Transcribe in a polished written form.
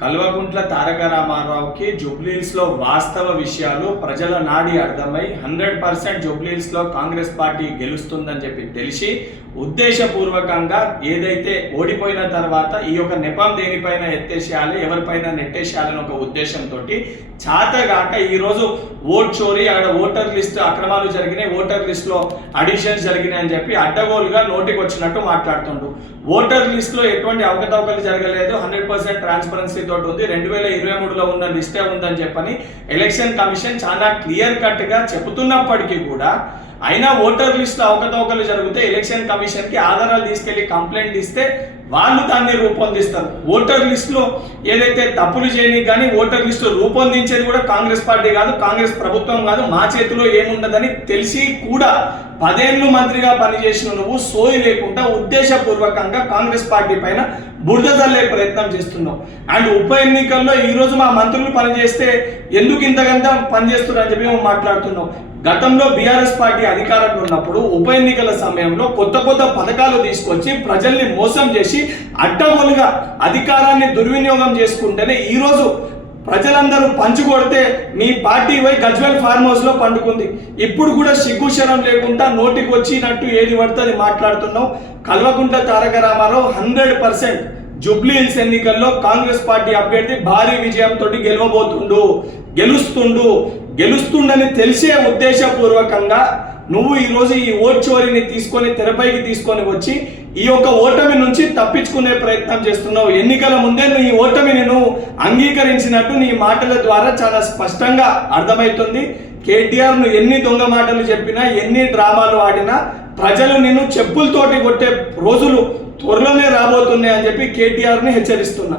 కల్వకుంట్ల తారక రామారావుకి జూబ్లీహిల్స్లో వాస్తవ విషయాలు ప్రజల నాడి అర్థమై 100% జూబ్లీహిల్స్లో కాంగ్రెస్ పార్టీ గెలుస్తుందని చెప్పి తెలిసి ఉద్దేశపూర్వకంగా ఏదైతే ఓడిపోయిన తర్వాత ఈ యొక్క నెపం దేనిపైన ఎత్తేసేయాలి, ఎవరిపైన నెట్టేసేయాలని ఒక ఉద్దేశంతో చాతగాక ఈరోజు ఓట్ చోరీ, అక్కడ ఓటర్ లిస్ట్ అక్రమాలు జరిగినాయి, ఓటర్ లిస్ట్లో అడిషన్స్ జరిగినాయి అని చెప్పి అడ్డగోలుగా నోటికి వచ్చినట్టు మాట్లాడుతుండ్రు. ఓటర్ లిస్ట్లో ఎటువంటి అవకతవకలు జరగలేదు, 100% ట్రాన్స్పరెన్సీ తోటి ఉంది, 2023లో ఉన్న లిస్టే ఉందని చెప్పని ఎలక్షన్ కమిషన్ చాలా క్లియర్ కట్గా చెబుతున్నప్పటికీ కూడా అయినా ఓటర్ లిస్ట్లో అవకతవకలు జరిగితే ఎలక్షన్ కమిషన్కి ఆధారాలు తీసుకెళ్లి కంప్లైంట్ ఇస్తే వాళ్ళు దాన్ని రూపొందిస్తారు. ఓటర్ లిస్టులో ఏదైతే తప్పులు చేయని కానీ ఓటర్ లిస్టు రూపొందించేది కూడా కాంగ్రెస్ పార్టీ కాదు, కాంగ్రెస్ ప్రభుత్వం కాదు, మా చేతిలో ఏముండదని తెలిసి కూడా 10 ఏళ్ళు మంత్రిగా పనిచేసిన నువ్వు సోయి లేకుండా ఉద్దేశపూర్వకంగా కాంగ్రెస్ పార్టీ పైన బురద చల్లే ప్రయత్నం చేస్తున్నావు. అండ్ ఉప ఎన్నికల్లో ఈరోజు మా మంత్రులు పనిచేస్తే ఎందుకు ఇంతకంత పనిచేస్తున్నారు అని చెప్పి మాట్లాడుతున్నావు. గతంలో బీఆర్ఎస్ పార్టీ అధికారంలో ఉన్నప్పుడు ఉప ఎన్నికల సమయంలో కొత్త పథకాలు తీసుకొచ్చి ప్రజల్ని మోసం చేసి అడ్డగోలుగా అధికారాన్ని దుర్వినియోగం చేసుకుంటేనే ఈరోజు ప్రజలందరూ పంచుకొడితే మీ పార్టీ పోయి గజ్వెల్ ఫార్మ్ హౌస్ లో పండుకుంది. ఇప్పుడు కూడా సిగ్గుశరం లేకుండా నోటికి వచ్చినట్టు ఏది పడితే అది మాట్లాడుతున్నావు. కల్వకుంట్ల తారక రామారావు 100% జూబ్లీహిల్స్ ఎన్నికల్లో కాంగ్రెస్ పార్టీ అభ్యర్థి భారీ విజయంతో గెలుస్తుండని తెలిసే ఉద్దేశపూర్వకంగా నువ్వు ఈరోజు ఈ ఓట్ చోరీని తీసుకొని తెరపైకి తీసుకొని వచ్చి ఈ యొక్క ఓటమి నుంచి తప్పించుకునే ప్రయత్నం చేస్తున్నావు. ఎన్నికల ముందే నువ్వు ఈ ఓటమిని నువ్వు అంగీకరించినట్టు నీ మాటల ద్వారా చాలా స్పష్టంగా అర్థమవుతుంది. కేటీఆర్ నువ్వు ఎన్ని దొంగ మాటలు చెప్పినా, ఎన్ని డ్రామాలు ఆడినా ప్రజలు నిన్ను చెప్పులతోటి కొట్టే రోజులు త్వరలోనే రాబోతున్నాయి అని చెప్పి కేటీఆర్ని హెచ్చరిస్తున్నా.